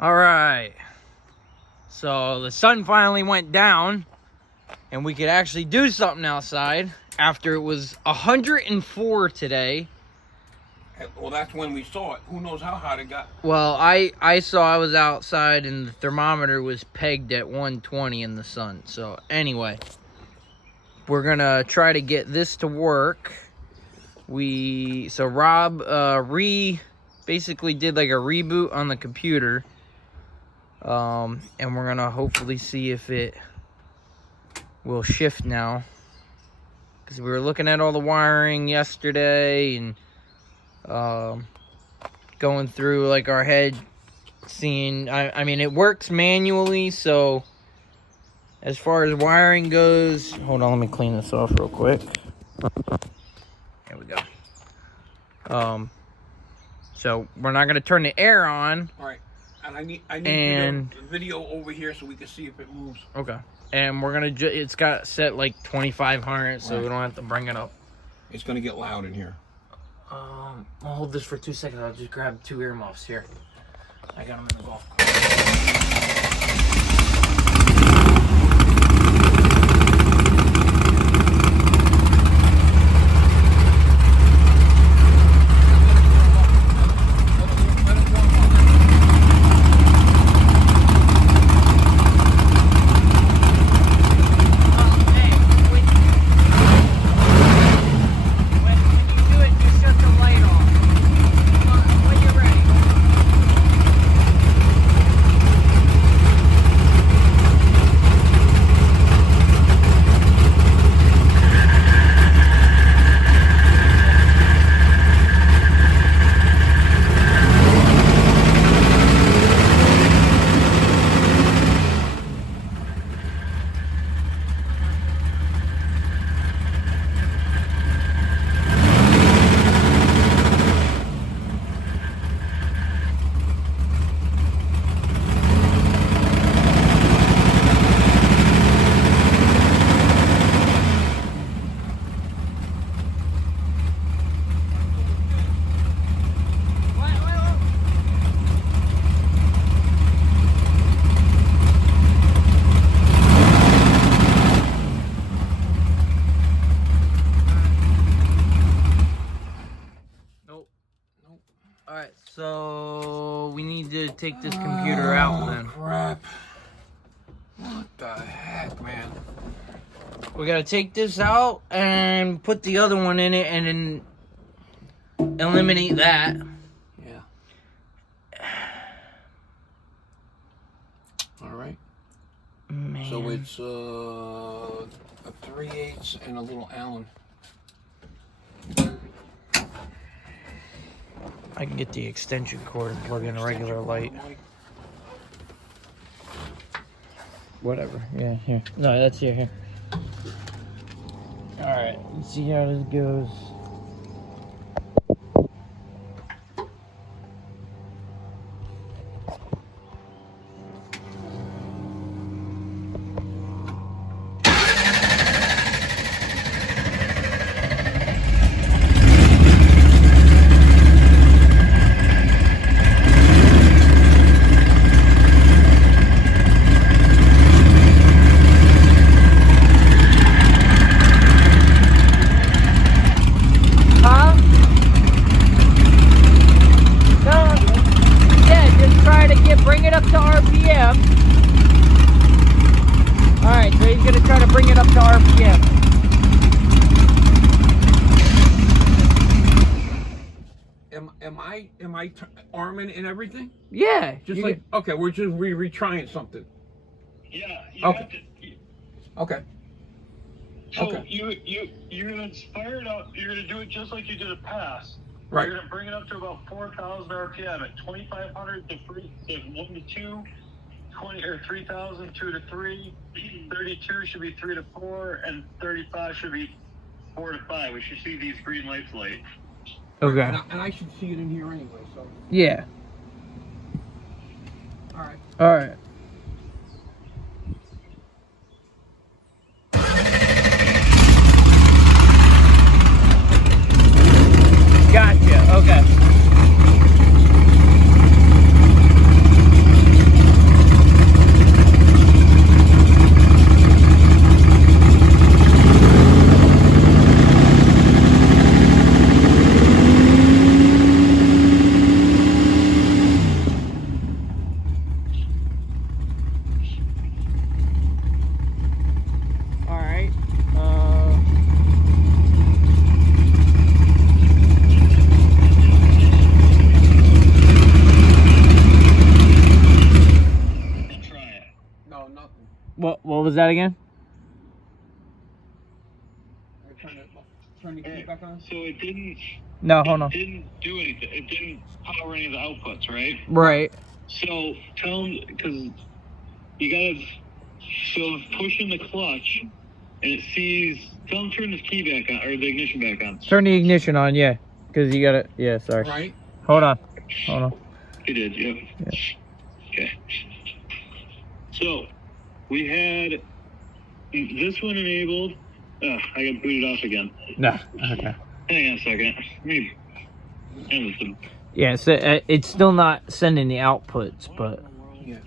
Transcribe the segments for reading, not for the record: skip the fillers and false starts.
All right. So the sun finally went down and we could actually do something outside after it was 104 today. Well, that's when we saw it. Who knows how hot it got? Well, I saw I was outside and the thermometer was pegged at 120 in the sun. So anyway, we're gonna try to get this to work. So Rob basically did like a reboot on the computer. And we're gonna hopefully see if it will shift now. Because we were looking at all the wiring yesterday and going through like our head, seeing, I mean it works manually, so as far as wiring goes, hold on, let me clean this off real quick. There we go. So we're not gonna turn the air on. All right, and I need the video over here so we can see if it moves. Okay. And we're gonna it's got set like 2500, so we don't have to bring it up. It's gonna get loud in here. I'll hold this for 2 seconds. I'll just grab 2 earmuffs here. I got them in the golf cart. Alright, so we need to take this computer out then. Crap. What the heck, man? We gotta take this out and put the other one in it and then eliminate that. Yeah. Alright. So it's a 3/8 and a little Allen. I can get the extension cord and plug in a regular light. Whatever. Yeah, here. No, that's here. Alright, let's see how this goes. Bring it up to RPM. Alright, so he's gonna try to bring it up to RPM. Am I arming and everything? Yeah. Just like, okay, we're just retrying something. Yeah. Okay. Okay. So okay. you're gonna inspire it out. You're gonna do it just like you did a pass. Right. You're gonna bring it up to about 4,000 RPM at 2,500 to 1 to 2, 20 or 3,000 2 to 3, 32 should be 3 to 4, and 35 should be 4 to 5. We should see these green lights light. Okay. And I should see it in here anyway. So. Yeah. All right. All right. Gotcha. Okay. What was that again? Turn the key back on. So it didn't. No, hold on. It didn't do anything. It didn't power any of the outputs, right? Right. So tell them, because you gotta. So pushing the clutch, and it sees. Tell them turn this key back on, or the ignition back on. Turn the ignition on, yeah. Because you gotta, yeah, sorry. Right. Hold on. Hold on. You did, yep. Yeah. Okay. So we had this one enabled. I got booted off again. No. Okay. Hang on a second. Maybe. Yeah, so it's still not sending the outputs, but. Yeah.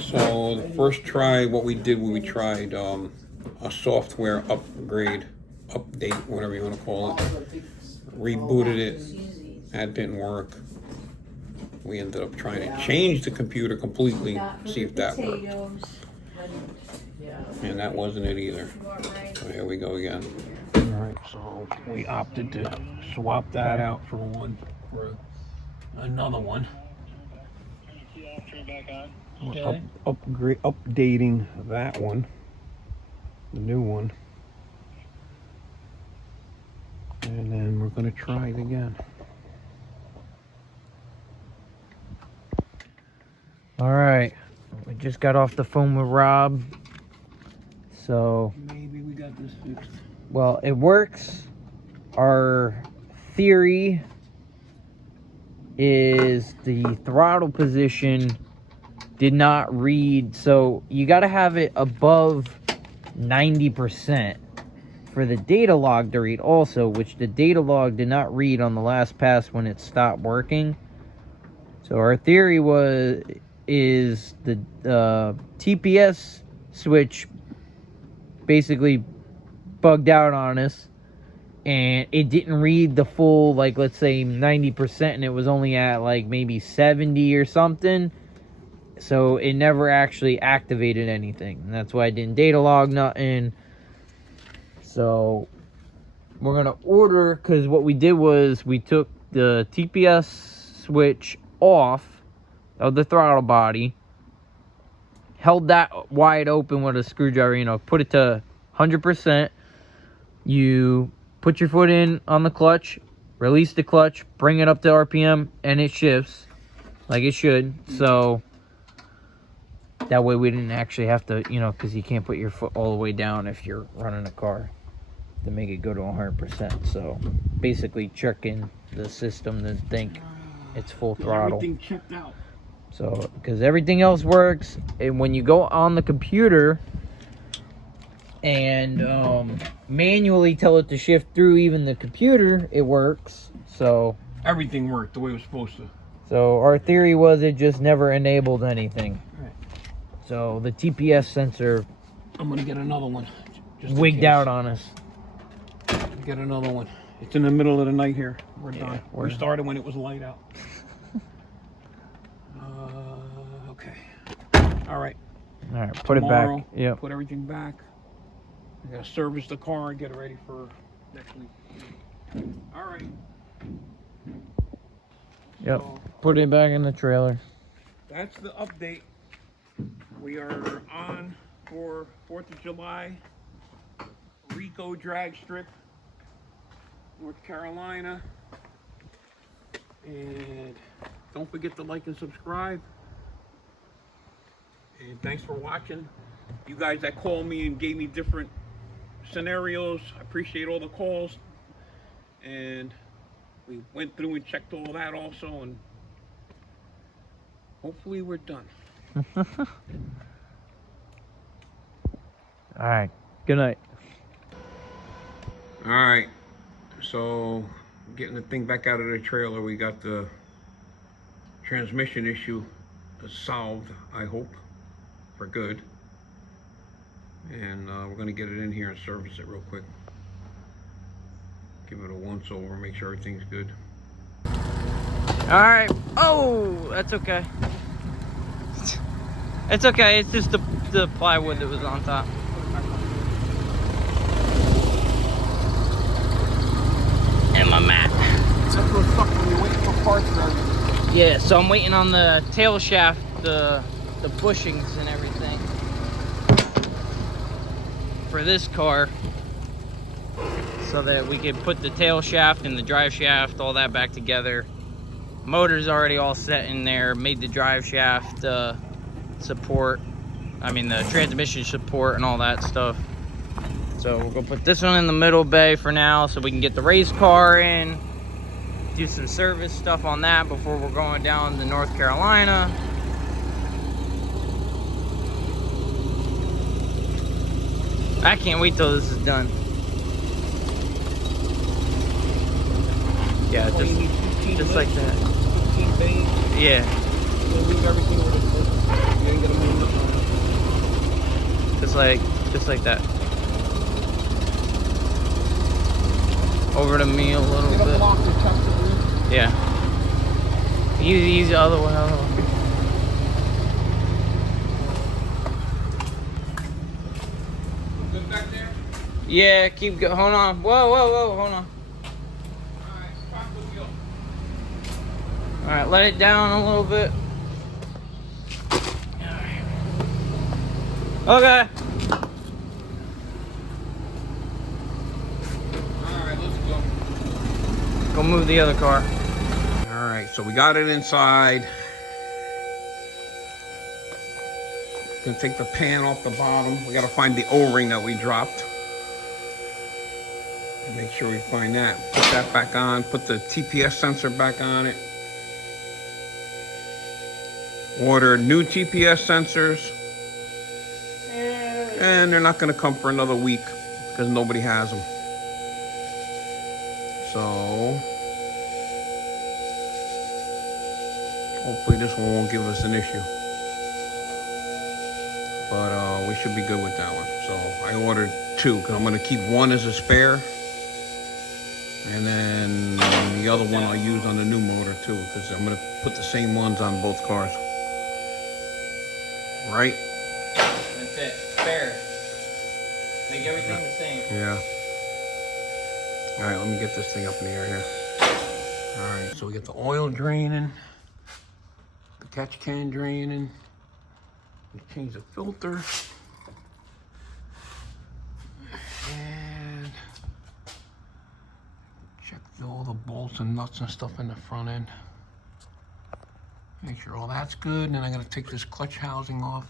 So the first try, what we did, we tried a software upgrade, update, whatever you want to call it. Rebooted it. That didn't work. We ended up trying to change the computer completely, see if that worked. And that wasn't it either. So here we go again. Alright, so we opted to swap that out for another one. Turn back on. We're updating that one, the new one. And then we're going to try it again. All right, we just got off the phone with Rob. So Maybe we got this fixed. well, it works. Our theory is the throttle position did not read. So you got to have it above 90% for the data log to read also, which the data log did not read on the last pass when it stopped working. So our theory is the TPS switch basically bugged out on us, and it didn't read the full, like, let's say 90%, and it was only at like maybe 70 or something. So it never actually activated anything, and that's why I didn't data log nothing. So we're gonna order, because what we did was we took the TPS switch off of the throttle body, held that wide open with a screwdriver, you know, put it to 100%. You put your foot in on the clutch, release the clutch, bring it up to RPM, and it shifts like it should. So that way we didn't actually have to, you know, because you can't put your foot all the way down if you're running a car to make it go to 100%. So basically checking the system to think it's full throttle. Everything checked out. So, because everything else works, and when you go on the computer and manually tell it to shift through even the computer, it works. So Everything worked the way it was supposed to. So our theory was it just never enabled anything. Right. So the TPS sensor I'm gonna get another one. Just in wigged case. out on us. Get another one. It's in the middle of the night here. We're Yeah, done. we're- We started when it was light out. Okay. All right. All right, put Tomorrow, it back. Yep. Put everything back. I gotta service the car and get it ready for next week. All right. Yep. So Put it back in the trailer. that's the update. We are on for 4th of July. Rico drag strip, North Carolina. And don't forget to like and subscribe. And thanks for watching. You guys that called me and gave me different scenarios, I appreciate all the calls. And we went through and checked all that also, and hopefully we're done. All right. Good night. All right, so getting the thing back out of the trailer, we got the transmission issue solved, I hope, for good. And we're gonna get it in here and service it real quick. Give it a once over, make sure everything's good. All right. Oh, that's okay. It's okay. It's just the plywood that was on top. And my mat. That's what's stuck when you're waiting for parts for everything. Yeah, so I'm waiting on the tail shaft, the bushings and everything. for this car so that we could put the tail shaft and the drive shaft, all that back together. Motor's already all set in there, made the drive shaft support, I mean the transmission support and all that stuff. So we're gonna put this one in the middle bay for now so we can get the race car in, do some service stuff on that before we're going down to North Carolina. I can't wait till this is done. Yeah, just like that. 15 bays. Yeah. We'll leave everything where it's supposed to be. You ain't gonna move nothing. Just like that. Over to me a little Get a bit. block to tuck the roof. Yeah. Easy, other way. Good back there? Yeah, keep going. Hold on. Whoa, hold on. Alright, spot the wheel. Alright, let it down a little bit. Okay. Alright, let's go. Go move the other car. Alright, so we got it inside. Gonna take the pan off the bottom. We gotta find the O-ring that we dropped. Make sure we find that. Put that back on. Put the TPS sensor back on it. Order new TPS sensors. And they're not gonna come for another week because nobody has them. So hopefully this one won't give us an issue. But we should be good with that one. So I ordered two because I'm gonna keep one as a spare. And then the other one I'll use on the new motor too, because I'm gonna put the same ones on both cars. Right? That's it. Spare. Make everything the same. Yeah. Alright, let me get this thing up in the air here. Alright, so we get the oil draining, the catch can draining. We change the filter. And check all the bolts and nuts and stuff in the front end. Make sure all that's good. And then I'm gonna take this clutch housing off.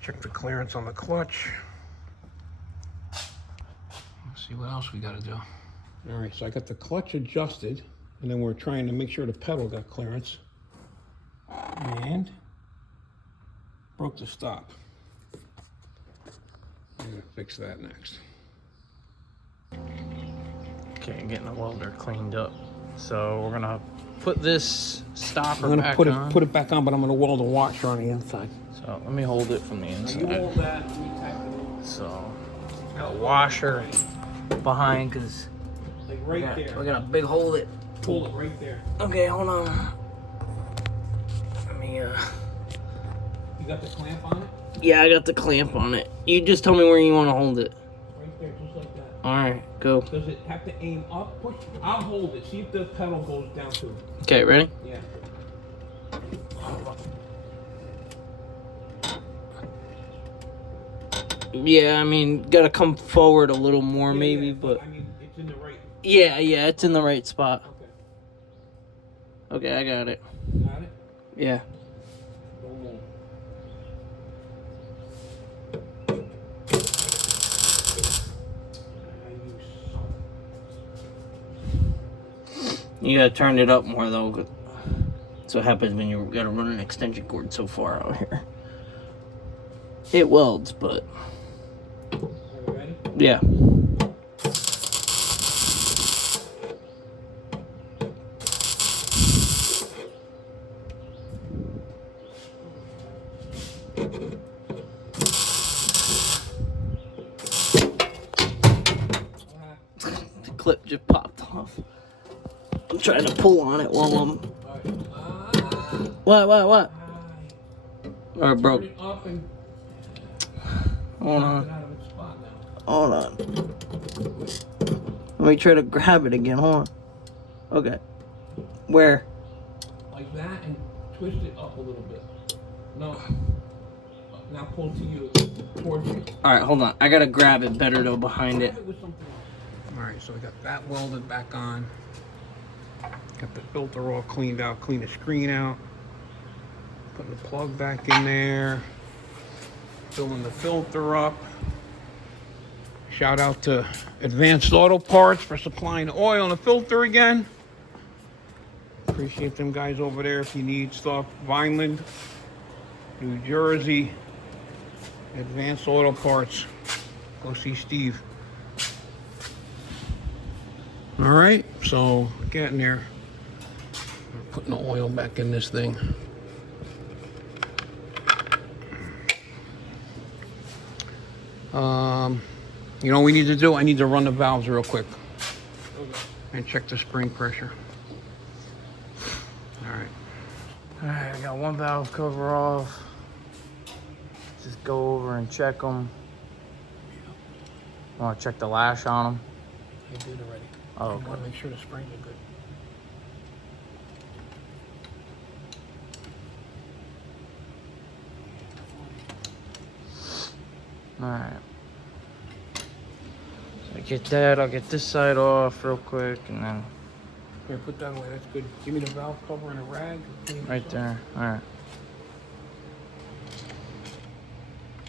Check the clearance on the clutch. Let's see what else we gotta do. All right, so I got the clutch adjusted, and then we're trying to make sure the pedal got clearance. And broke the stop. I'm gonna fix that next. Okay, getting the welder cleaned up. So we're gonna put this stopper I'm gonna back put on. it back on, but I'm gonna weld a washer on the inside. So let me hold it from the inside. You hold that, and you tack it on. So got a washer behind because Like right there. we're gonna big hold it. Hold it right there. Okay, hold on. Let me You got the clamp on it? yeah, I got the clamp on it. You just tell me where you want to hold it. Right there, just like that. All right, go. Does it have to aim up? Push. I'll hold it. See if the pedal goes down too. Okay, ready? Yeah. Yeah, I mean, gotta come forward a little more maybe, but I mean, it's in the right. yeah, it's in the right spot. Okay, I got it. Got it? Yeah. Boom. You gotta turn it up more though. That's what happens when you gotta run an extension cord so far out here. It welds, but Are you ready? yeah. The clip just popped off. I'm trying to pull on it while I'm. What? Or it broke. Turn it up and Hold knock on. it out of its spot now. Hold on. Let me try to grab it again. Hold on. Okay. Where? Like that and twist it up a little bit. No. Now pull to you, towards you. All right, hold on. I gotta grab it better though behind it. Alright, so I got that welded back on. Got the filter all cleaned out, clean the screen out. Putting the plug back in there. Filling the filter up. Shout out to Advanced Auto Parts for supplying the oil and the filter again. Appreciate them guys over there if you need stuff. Vineland, New Jersey. Advanced Auto Parts. Go see Steve. All right, so getting there. Putting the oil back in this thing. You know what we need to do? I need to run the valves real quick and check the spring pressure. All right. All right, I got one valve cover off. Just go over and check them. I want to check the lash on them. I did already. Oh, I okay. want to make sure the springs are good. Alright. So I get that, I'll get this side off real quick and then Here, put that away. That's good. Give me the valve cover and a rag. right there. Alright.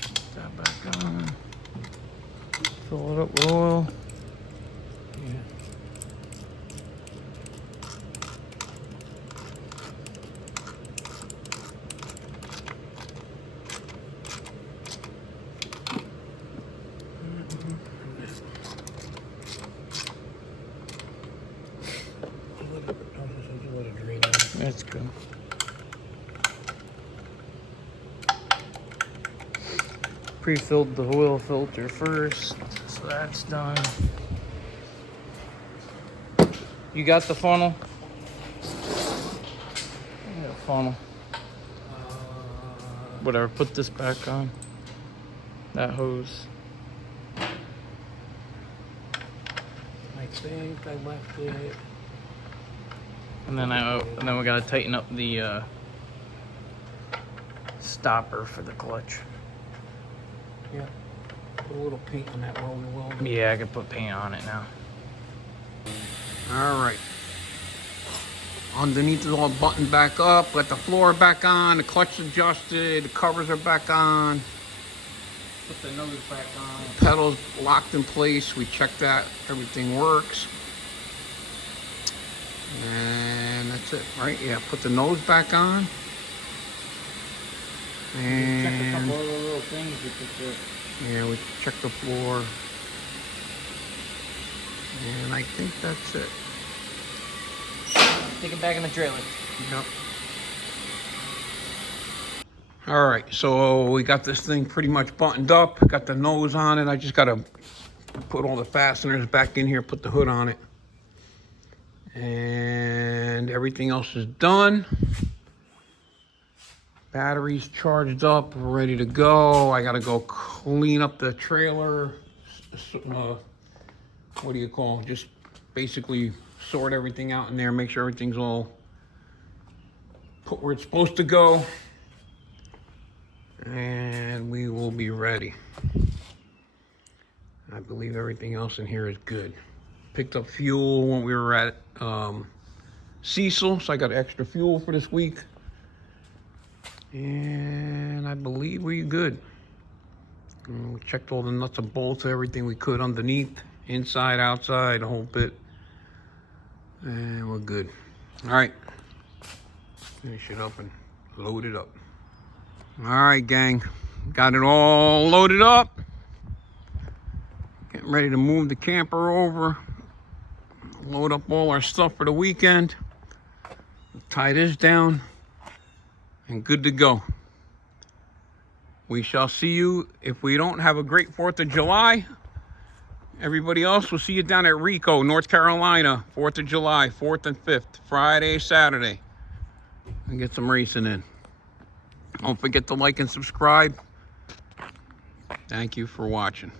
Put that back on. Fill it up with oil. Yeah. That's good. Pre-filled the oil filter first, so that's done. You got the funnel? Yeah, funnel. Whatever, put this back on. That hose. I think I left it. And then we gotta tighten up the stopper for the clutch. Yeah. Put a little paint on that welder. Yeah, I can put paint on it now. All right. Underneath is all buttoned back up. Got the floor back on. The clutch adjusted. The covers are back on. Put the nose back on. Pedals locked in place. We checked that. Everything works. And that's it, right? Yeah, put the nose back on. Check a And couple other little things with the yeah, we checked the floor. And I think that's it. Take it back in the trailer. Yep. All right, so we got this thing pretty much buttoned up. Got the nose on it. I just gotta put all the fasteners back in here, put the hood on it. And everything else is done. Batteries charged up, ready to go. I gotta go clean up the trailer. What do you call it? Just basically sort everything out in there, make sure everything's all put where it's supposed to go. And we will be ready. I believe everything else in here is good. Picked up fuel when we were at Cecil, so I got extra fuel for this week. And I believe we're good. We checked all the nuts and bolts, everything we could underneath, inside, outside, the whole bit. And we're good. All right. Finish it up and load it up. All right, gang. Got it all loaded up. Getting ready to move the camper over. Load up all our stuff for the weekend. Tie this down. And good to go. We shall see you. If we don't have a great 4th of July, everybody else, we'll see you down at Rico, North Carolina, 4th of July, 4th and 5th, Friday, Saturday. And get some racing in. Don't forget to like and subscribe. Thank you for watching.